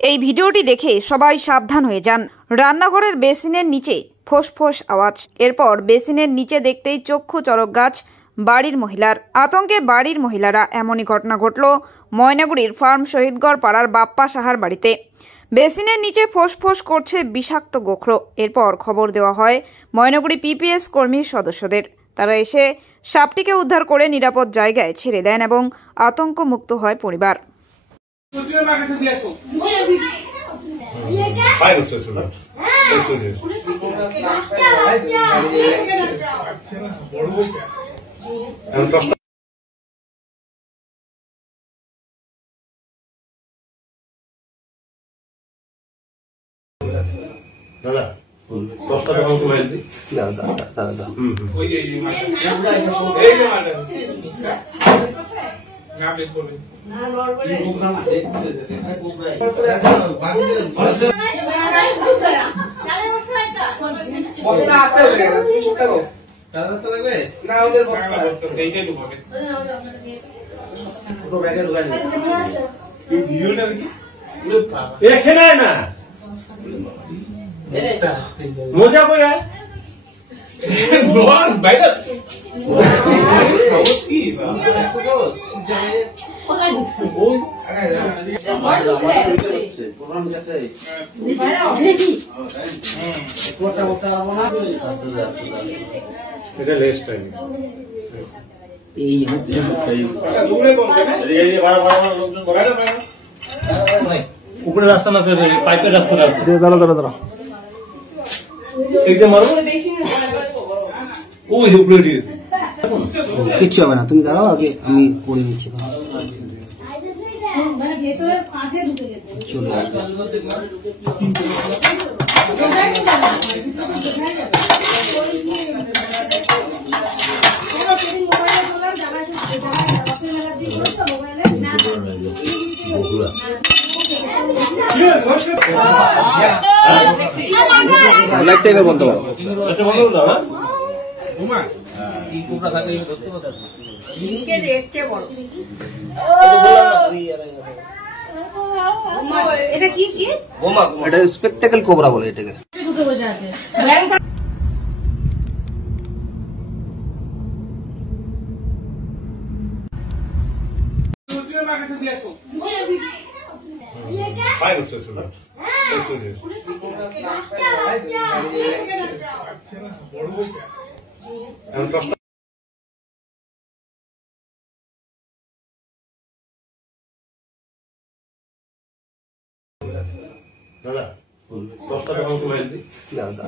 এই ভিডিওটি দেখে সবাই সাবধান হয়ে যান। রান্নাঘরের বেসিনের নিচে ফোঁস-ফোঁস আওয়াজ। এরপর বেসিনের নিচে দেখতেই চক্ষু চড়ক গাছ বাড়ির মহিলার। আতঙ্কে বাড়ির মহিলারা। এমনই ঘটনা ঘটল ময়নাগুড়ির ফার্ম শহীদগড় পাড়ার বাপ্পা সাহার বাড়িতে। বেসিনের নিচে ফোঁস-ফোঁস করছে বিষাক্ত গোখরো। এরপর খবর দেওয়া হয় ময়নাগুড়ি পিপিএস কর্মীর সদস্যদের। তারা এসে সাপটিকে উদ্ধার করে নিরাপদ জায়গায় ছেড়ে দেন এবং আতঙ্কমুক্ত হয় পরিবার। দাদা 10টা টাকা মোবাইল দি দাদা ওই যে এই যে ম্যাডাম নাম লিখ বলেন না নরমালি প্রোগ্রাম দেখতে যেতে প্রোগ্রাম বস্তা আছে তুমি চুপ করো কার বস্তা লাগবে না ওদের বস্তা এইটাই ঢুকাবে ছোট ব্যাগে ঢুকাই নি এই ভিডিওটা দেখি এখানে না মোজা কই আয় নোয়ান বাইরে কি ওটা ঢুকছে ওই প্রোগ্রাম যাচ্ছে বাইরে দেখি একটা বলতে পারবো না এটা লেস্ট টাইম এই আচ্ছা দূরে কোন এই বড় বড় লোকজন বড় ভাই উপরে রাস্তা না করে পাইপের রাস্তা আছে দাঁড়া একদম মারো ওই উপরে দিয়ে কিচ্ছু হবে না, তুমি দাঁড়াও, আগে আমি করে নিচ্ছি। চলে লাইট টাইমে বন্ধ করো। আচ্ছা বন্ধ করো না ওমা এই কোবরা থাকে এই ধরতে কথা লিংকে দেখতে বড় এটা কি কি গোমা, এটা স্পেকটাকল কোবরা বলে এটাকে। ঢুকে বসে আছে তুই আমার কাছে দিয়ে আসো ফাইল স্টেশন এই তো দিস আচ্ছা বড় বইটা এখন প্রশ্ন দাদা 10টা টাকা মোবাইল দি দাদা